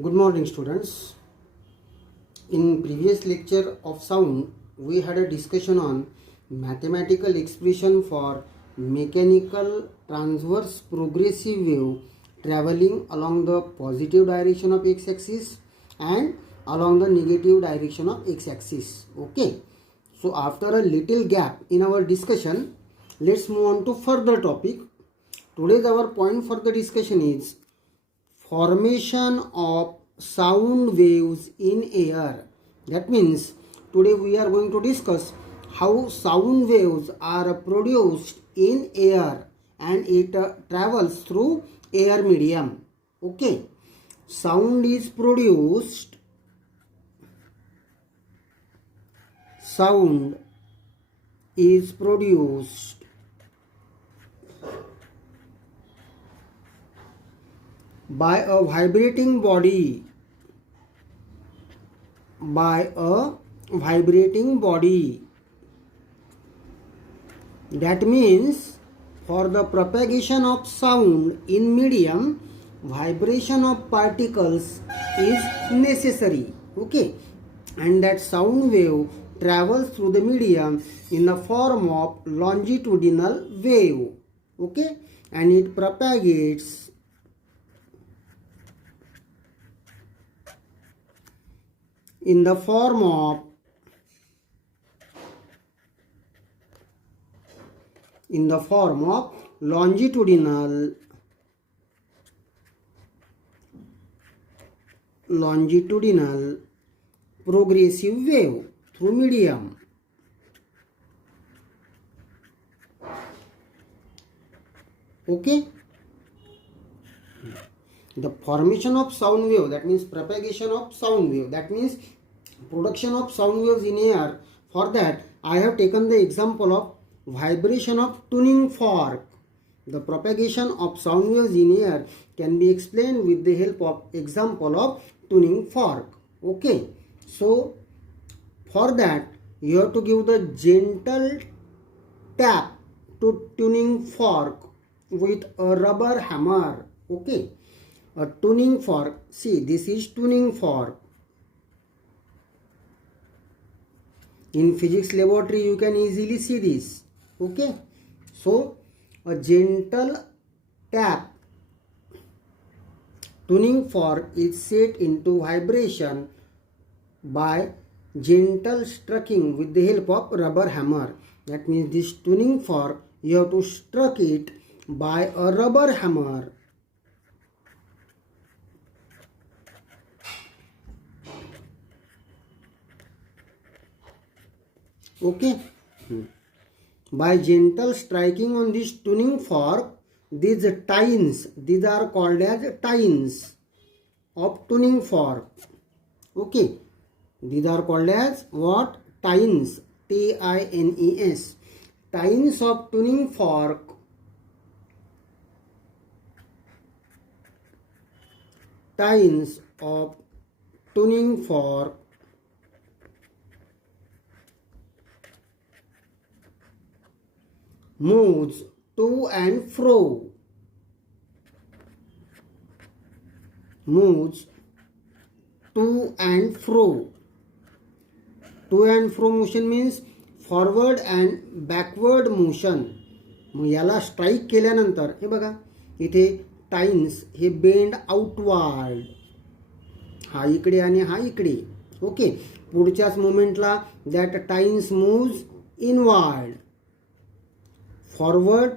Good morning, students. In previous lecture of sound, we had a discussion on mathematical expression for mechanical transverse progressive wave traveling along the positive direction of x-axis and along the negative direction of x-axis. Okay. So after a little gap in our discussion, let's move on to further topic. Today's our point for the discussion is formation of sound waves in air. That means today we are going to discuss how sound waves are produced in air and it travels through air medium. Okay. Sound is produced by a vibrating body that means for the propagation of sound in medium, vibration of particles is necessary. Okay, and that sound wave travels through the medium in the form of longitudinal wave. Okay, and it propagates in the form of longitudinal progressive wave through medium. Okay, the formation of sound wave, that means propagation of sound wave, that means production of sound waves in air. For that I have taken the example of vibration of tuning fork. The propagation of sound waves in air can be explained with the help of example of tuning fork. Okay, so for that you have to give the gentle tap to tuning fork with a rubber hammer. Okay, a tuning fork, see, this is tuning fork. In physics laboratory you can easily see this. Okay, so a gentle tap tuning fork is set into vibration by gentle striking with the help of rubber hammer. That means this tuning fork you have to struck it by a rubber hammer. Okay, by gentle striking on this tuning fork, these are called as tines of tuning fork. Okay, these are called as what? Tines, Tines. Tines of tuning fork moves to and fro. To and fro motion means forward and backward motion. मग याला strike केल्यानंतर हे बघा इथे tines हे bend outward, हा इकडे आणि हा इकडे. ओके, पुढच्याच मोमेंटला that tines moves inward, forward,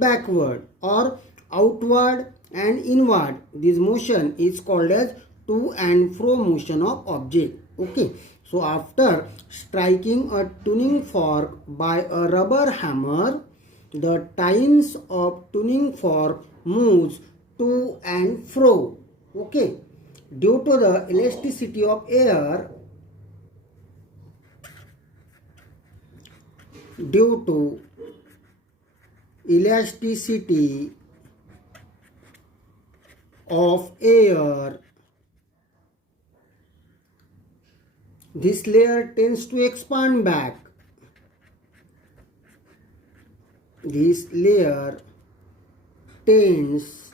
backward or outward and inward. This motion is called as to and fro motion of object. Okay, so after striking a tuning fork by a rubber hammer, the tines of tuning fork moves to and fro. Okay, due to the elasticity of air, this layer tends to expand back. This layer tends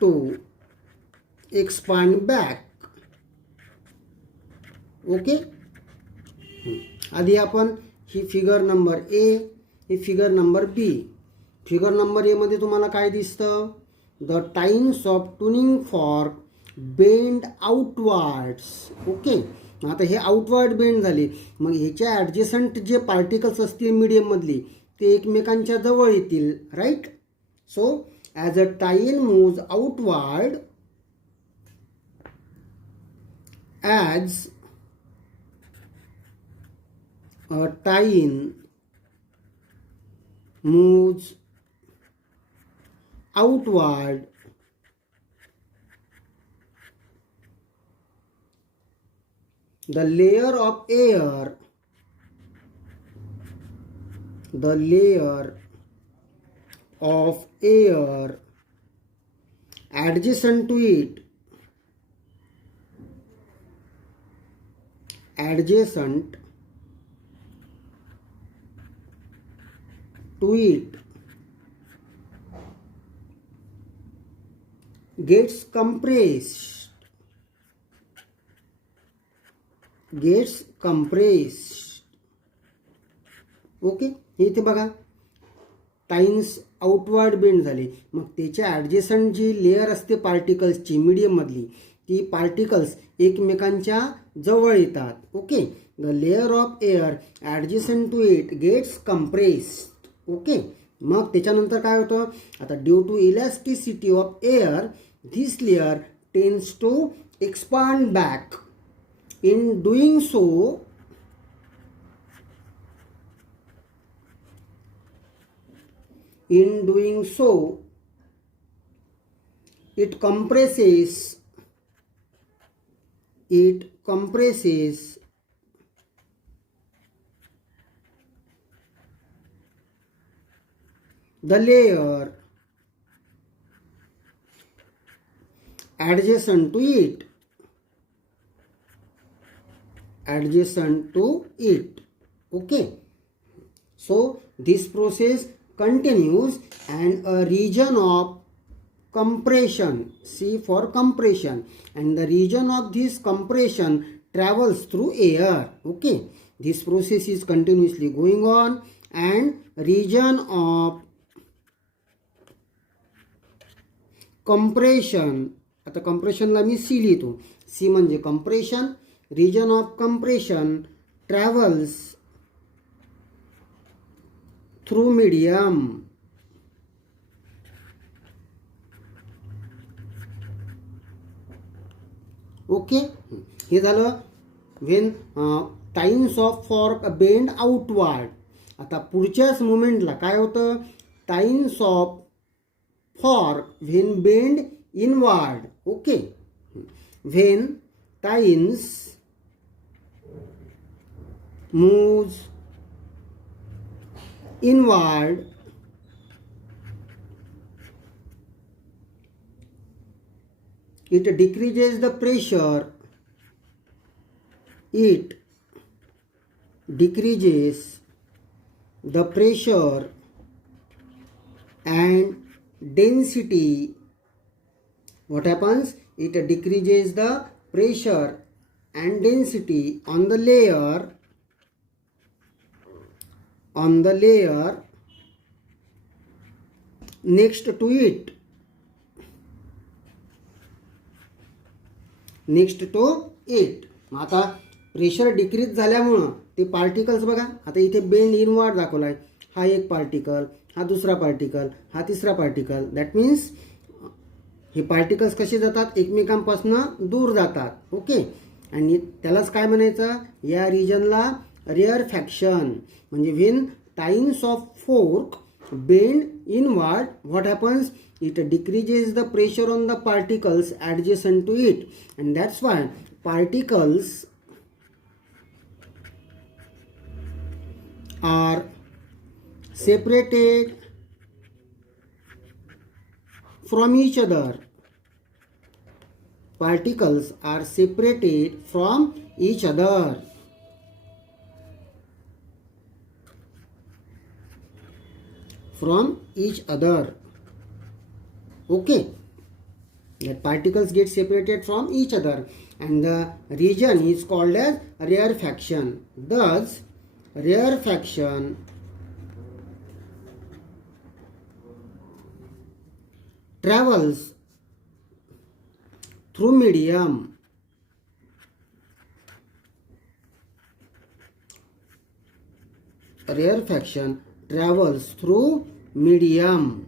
to expand back. Okay. आधी आपण ही figure number A, ही figure number B. Figure number A मध्ये तुम्हाला काय दिसतं? The times of tuning fork bend outwards. Okay. आता हे आउटवर्ड बेंड झाले. मग ह्याच्या ॲडजसंट जे पार्टिकल्स असतील मीडियममधली ते एकमेकांच्या जवळ येतील, right. So as a tine moves outward, as a tine moves outward, the layer of air adjacent to it gets compressed. Okay. इथे बघा टाइम्स आउटवर्ड बेंड झाले. मग त्याच्या ॲडजेसंट जी लेअर असते पार्टिकल्सची मीडियममधली, ती पार्टिकल्स एकमेकांच्या जवळ येतात. Okay. The layer of air adjacent to it gets compressed. Okay. मग त्याच्यानंतर काय होतं? आता due to elasticity of air this layer tends to expand back. In doing so it compresses the layer adjacent to it. Okay. So this process continues and a region of compression, C for compression, and the region of this compression travels through air. Okay. This process is continuously going on and region of compression, आता compressionला मी C लिहितो. C म्हणजे compression. region of compression travels through medium. Okay. हे झालं when times of fork bend outward. आता पुढच्याच मुमेंटला काय होतं? Times of fork when bend inward. Okay. When times moves inward, it decreases the pressure. It decreases the pressure and density. What happens? It decreases the pressure and density on the layer next to it. आता pressure decrease झाल्यामुळं ते particles बघा, आता इथे bend inward दाखवला आहे. हा एक पार्टिकल, हा दुसरा पार्टिकल, हा तिसरा पार्टिकल. दॅट मीन्स हे पार्टिकल्स कसे जातात? एकमेकांपासून दूर जातात. ओके. आणि त्यालाच काय म्हणायचं? या रिजनला रेअरफॅक्शन. म्हणजे when times of fork bend inward, what happens? It decreases the pressure on the particles adjacent to it, and that's why particles are separated from each other. Particles are separated from each other. Okay. That particles get separated from each other, and the region is called as rarefaction. Thus, rarefaction travels through medium. Rarefaction travels through medium.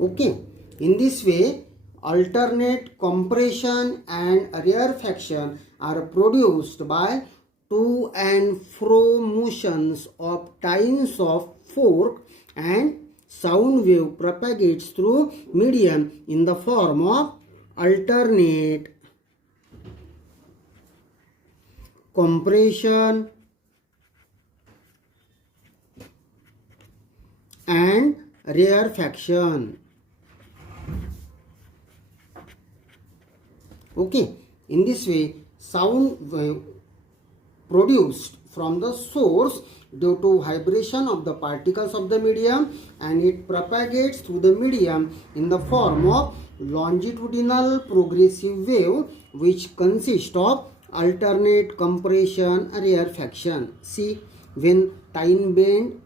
Okay. In this way, alternate compression and rarefaction are produced by to and fro motions of tines of fork, and sound wave propagates through medium in the form of alternate compression and rarefaction. Okay, in this way, sound wave produced from the source due to vibration of the particles of the medium, and it propagates through the medium in the form of longitudinal progressive wave, which consists of alternate compression and rarefaction. See, when tine bend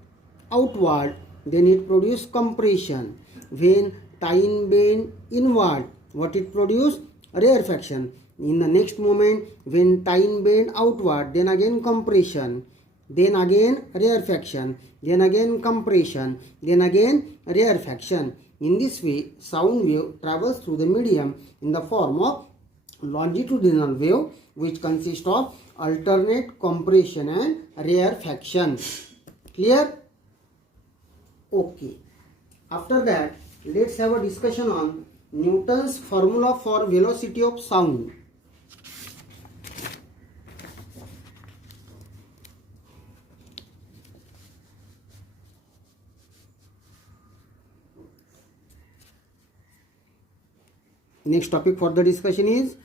outward, then it produces compression. When tine bend inward, what it produce? Rarefaction. In the next moment, when tine bend outward, then again compression, then again rarefaction, then again compression, then again rarefaction. In this way, sound wave travels through the medium in the form of longitudinal wave, which consists of alternate compression and rarefaction. Clear? Okay. After that, let's have a discussion on Newton's formula for velocity of sound. Next topic for the discussion is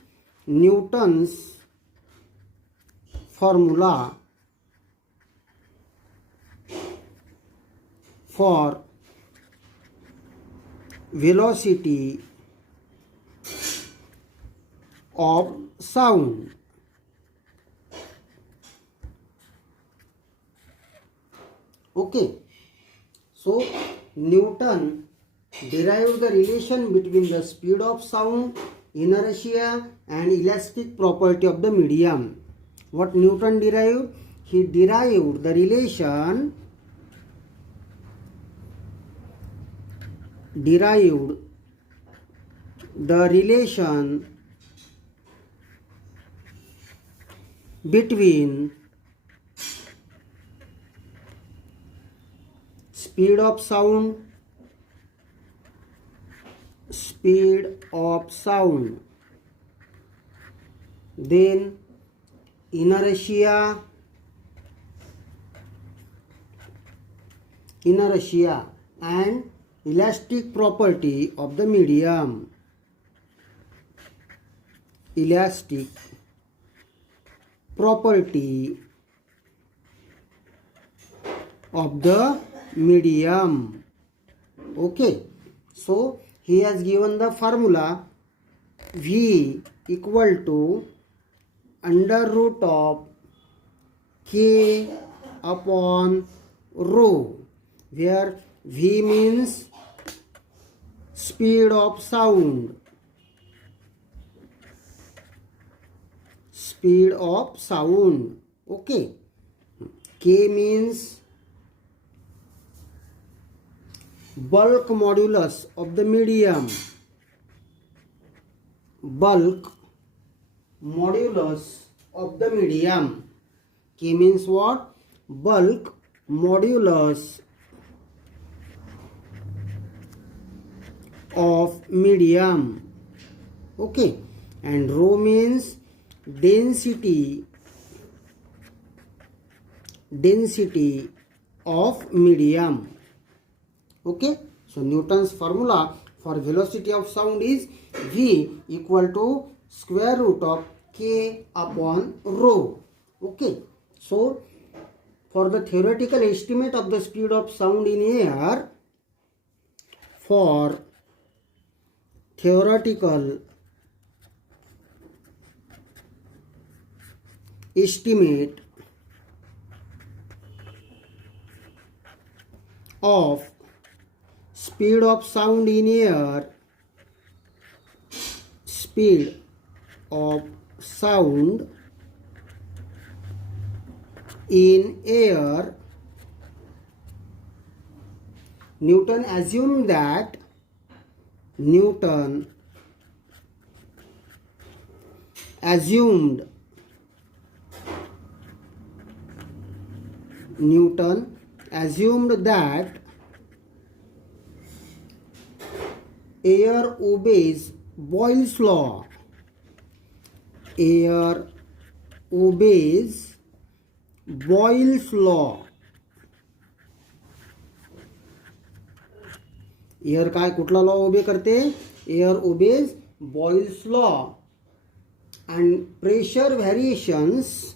Newton's formula for velocity of sound. Okay, so Newton derived the relation between the speed of sound, inertia and elastic property of the medium. What Newton derived? He derived the relation between speed of sound, then inertia and elastic property of the medium. Elastic property of the medium. Okay, so he has given the formula V equal to under root of K upon rho, where V means speed of sound. Okay. K means bulk modulus of the medium. K means what? Bulk modulus of medium. Okay, and rho means density of medium. Okay, so Newton's formula for velocity of sound is V equal to square root of K upon rho. Okay, so for the theoretical estimate of the speed of sound in air, for theoretical estimate of speed of sound in air, speed of sound in air, Newton assumed that air obeys Boyle's law. Air obeys Boyle's law. Air काय कुठला law ओबे करते? Air obeys Boyle's law. and pressure variations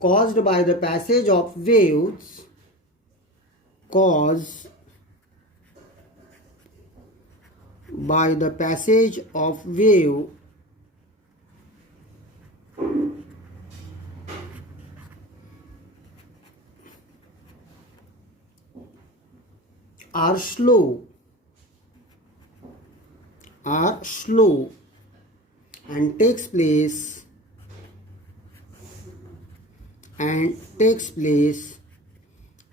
caused by the passage of waves are slow and takes place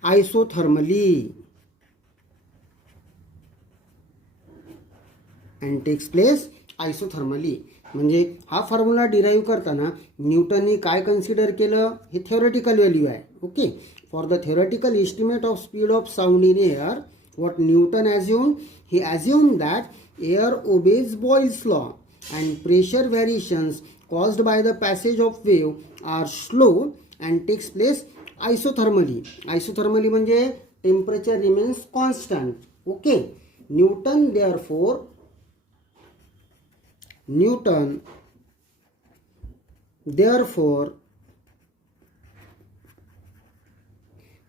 isothermally. म्हणजे हा formula derive करताना न्यूटनने काय consider केलं? हे थिओरिटिकल व्हॅल्यू आहे. Okay, for the theoretical estimate of speed of sound in air, what Newton assumed? He assumed that air obeys Boyle's law and pressure variations caused by the passage of wave are slow and takes place isothermally. Isothermally म्हणजे temperature remains constant. Okay, Newton therefore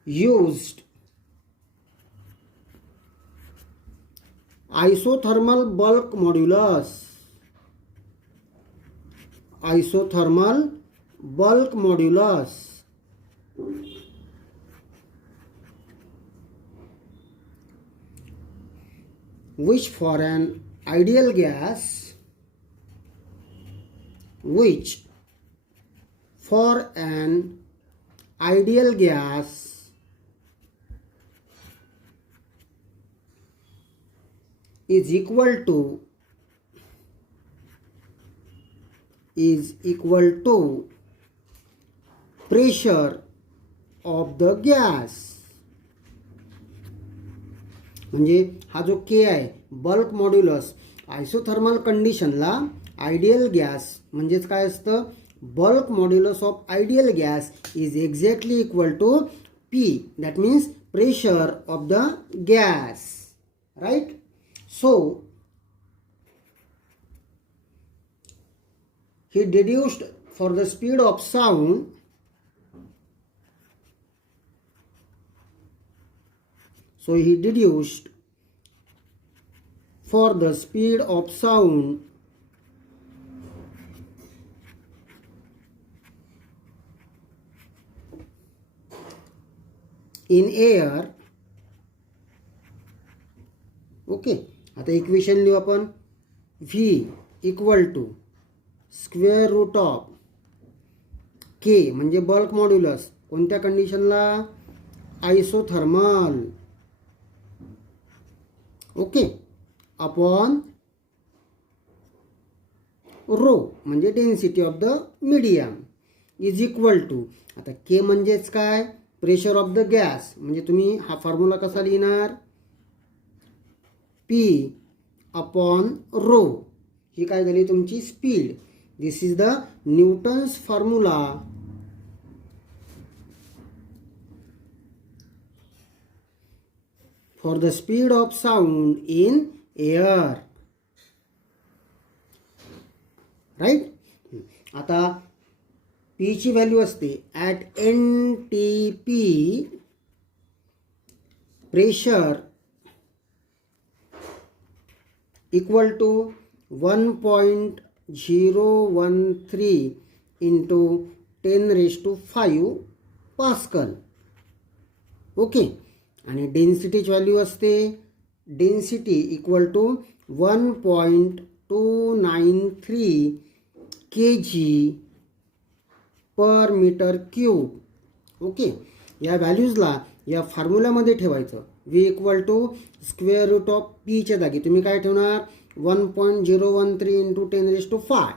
used isothermal bulk modulus, which for an ideal gas is equal to pressure of the gas. म्हणजे हा जो K आहे bulk modulus, isothermal कंडिशनला ideal gas म्हणजेच काय असतं? Bulk modulus of ideal gas is exactly equal to P, that means pressure of the gas. Right? So he deduced for the speed of sound in air. Okay, आता equation लिहू आपण. V equal to square root of K म्हणजे bulk modulus, कोणत्या कंडिशनला? Isothermal. Okay, upon rho म्हणजे density of the medium is equal to, आता K म्हणजेच काय? Pressure of the gas. म्हणजे तुम्ही हा फॉर्म्युला कसा लिहिणार? P upon rho. ही काय झाली तुमची speed. This is the Newton's formula for the speed of sound in air. Right. आता P ची व्हॅल्यू असते at NTP pressure equal to 1.013 into 10⁵ pascal. Okay. आणि डेन्सिटीची व्हॅल्यू असते density equal to 1.293 kg per metre cube. Okay. या व्हॅल्यूजला या फॉर्म्युलामध्ये ठेवायचं. V equal to square root of P च्या जागी तुम्ही काय ठेवणार 1.013 into 10⁵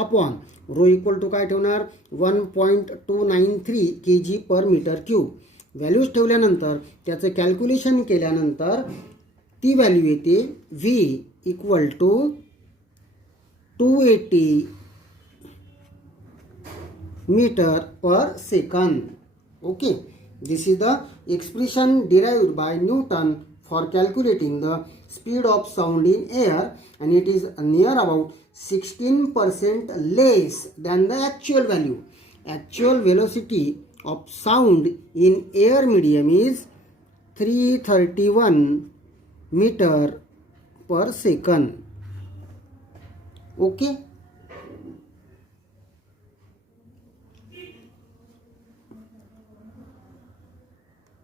upon rho equal to काय ठेवणार 1.293 kg per metre cube. Values ठेवल्यानंतर त्याचं कॅल्क्युलेशन केल्यानंतर ती व्हॅल्यू येते V इक्वल टू 280 मीटर पर second. Okay. This is the expression derived by Newton for calculating the speed of sound in air, and it is near about 16% less than the actual value. Actual velocity of sound in air medium is 331 meter per second. Okay.